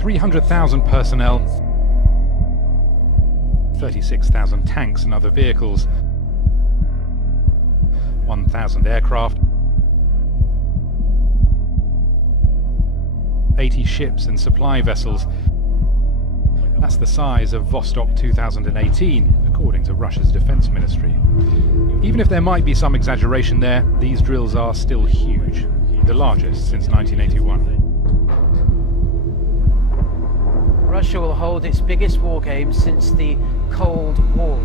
300,000 personnel, 36,000 tanks and other vehicles, 1,000 aircraft, 80 ships and supply vessels. That's the size of Vostok 2018, according to Russia's defense ministry. Even if there might be some exaggeration there, these drills are still huge, the largest since 1981. Russia will hold its biggest war games since the Cold War.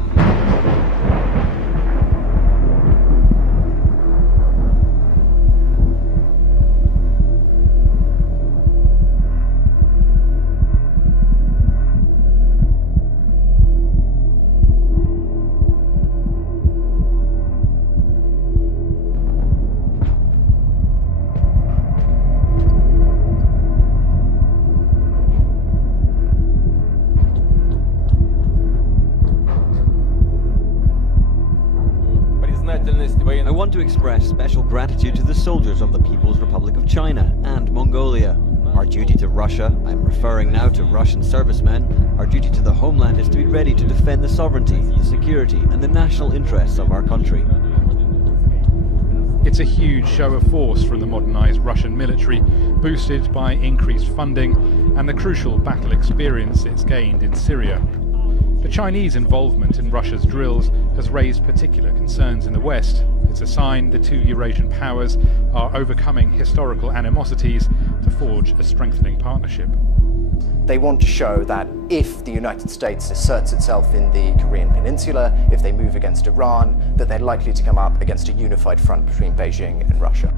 I want to express special gratitude to the soldiers of the People's Republic of China and Mongolia. Our duty to Russia, I'm referring now to Russian servicemen, our duty to the homeland is to be ready to defend the sovereignty, the security and the national interests of our country. It's a huge show of force from the modernized Russian military, boosted by increased funding and the crucial battle experience it's gained in Syria. The Chinese involvement in Russia's drills has raised particular concerns in the West. It's a sign the two Eurasian powers are overcoming historical animosities to forge a strengthening partnership. They want to show that if the United States asserts itself in the Korean Peninsula, if they move against Iran, that they're likely to come up against a unified front between Beijing and Russia.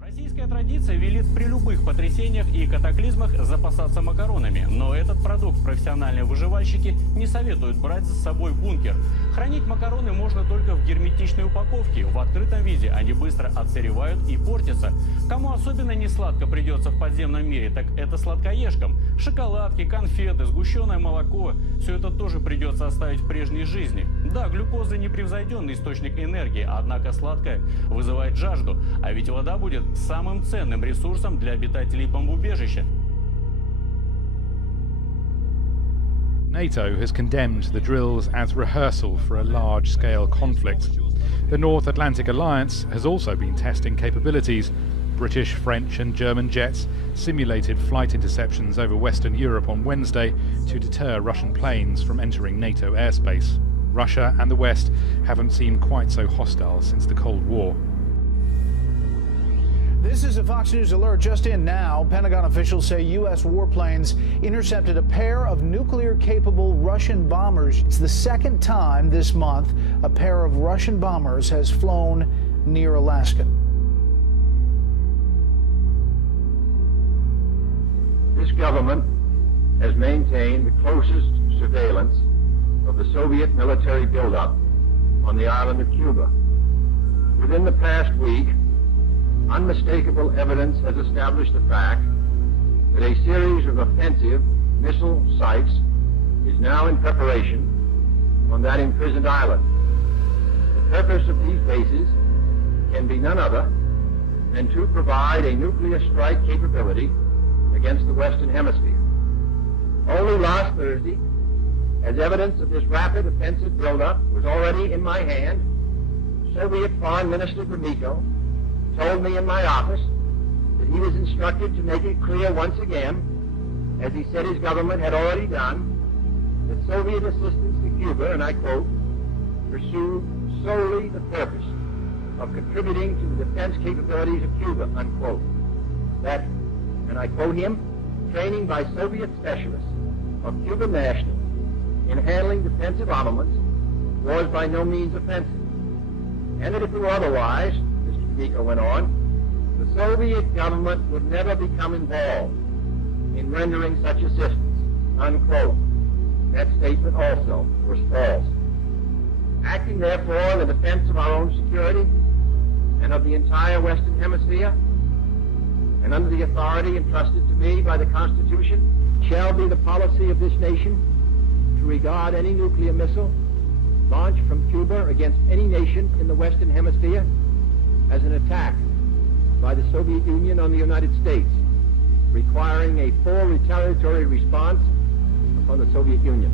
Российская традиция велит при любых потрясениях и катаклизмах запасаться макаронами, но этот продукт профессиональные выживальщики не советуют брать с собой в бункер. Хранить макароны можно только в герметичной упаковке. В открытом виде они быстро отсыревают и портятся. Кому особенно не сладко придется в подземном мире, так это сладкоежкам. Шоколадки, конфеты, сгущенное молоко – все это тоже придется оставить в прежней жизни. Да, глюкоза – непревзойденный источник энергии, однако сладкое вызывает жажду. А ведь вода будет самым ценным ресурсом для обитателей бомбоубежища. NATO has condemned the drills as rehearsal for a large-scale conflict. The North Atlantic Alliance has also been testing capabilities. British, French and German jets simulated flight interceptions over Western Europe on Wednesday to deter Russian planes from entering NATO airspace. Russia and the West haven't seemed quite so hostile since the Cold War. This is a Fox News alert just in now. Pentagon officials say U.S. warplanes intercepted a pair of nuclear-capable Russian bombers. It's the second time this month a pair of Russian bombers has flown near Alaska. This government has maintained the closest surveillance of the Soviet military buildup on the island of Cuba. Within the past week, unmistakable evidence has established the fact that a series of offensive missile sites is now in preparation on that imprisoned island. The purpose of these bases can be none other than to provide a nuclear strike capability against the Western Hemisphere. Only last Thursday, as evidence of this rapid offensive buildup was already in my hand, Soviet Foreign Minister Gromyko told me in my office that he was instructed to make it clear once again, as he said his government had already done, that Soviet assistance to Cuba, and I quote, pursued solely the purpose of contributing to the defense capabilities of Cuba, unquote. That, and I quote him, training by Soviet specialists of Cuban nationals in handling defensive armaments was by no means offensive. And that if it were otherwise, Gromyko went on, the Soviet government would never become involved in rendering such assistance, unquote. That statement also was false. Acting therefore in the defense of our own security and of the entire Western Hemisphere, and under the authority entrusted to me by the Constitution, shall be the policy of this nation to regard any nuclear missile launched from Cuba against any nation in the Western Hemisphere as an attack by the Soviet Union on the United States, requiring a full retaliatory response upon the Soviet Union.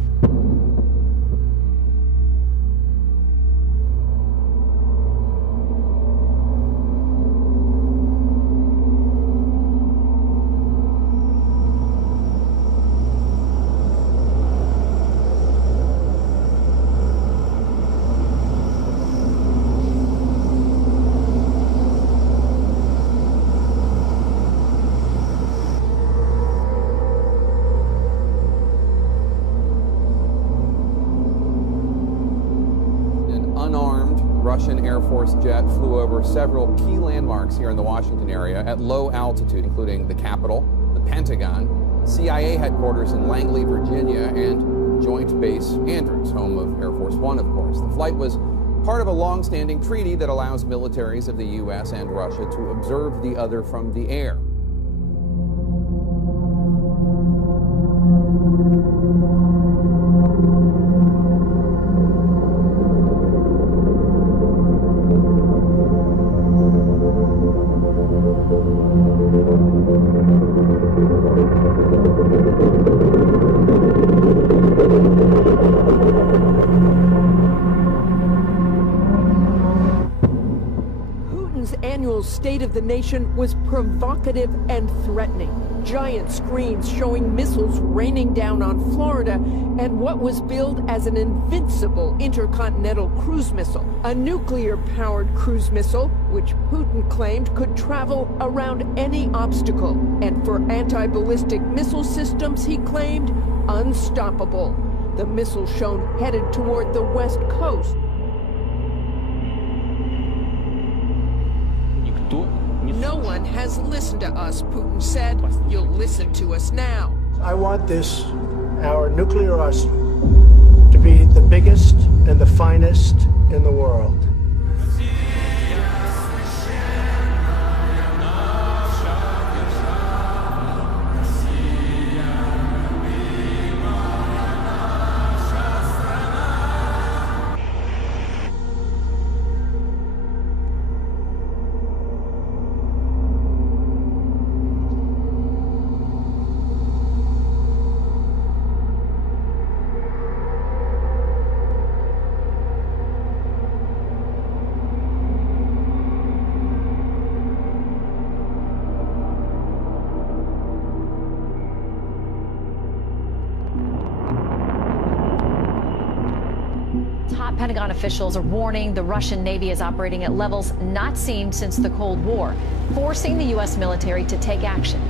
Russian Air Force jet flew over several key landmarks here in the Washington area at low altitude, including the Capitol, the Pentagon, CIA headquarters in Langley, Virginia, and Joint Base Andrews, home of Air Force One, of course. The flight was part of a long-standing treaty that allows militaries of the U.S. and Russia to observe the other from the air. Annual State of the Nation was provocative and threatening. Giant screens showing missiles raining down on Florida and what was billed as an invincible intercontinental cruise missile, a nuclear-powered cruise missile which Putin claimed could travel around any obstacle, and for anti-ballistic missile systems he claimed unstoppable. The missile shown headed toward the West Coast. No one has listened to us, Putin said. You'll listen to us now. I want this, our nuclear arsenal, to be the biggest and the finest in the world. Top Pentagon officials are warning the Russian Navy is operating at levels not seen since the Cold War, forcing the U.S. military to take action.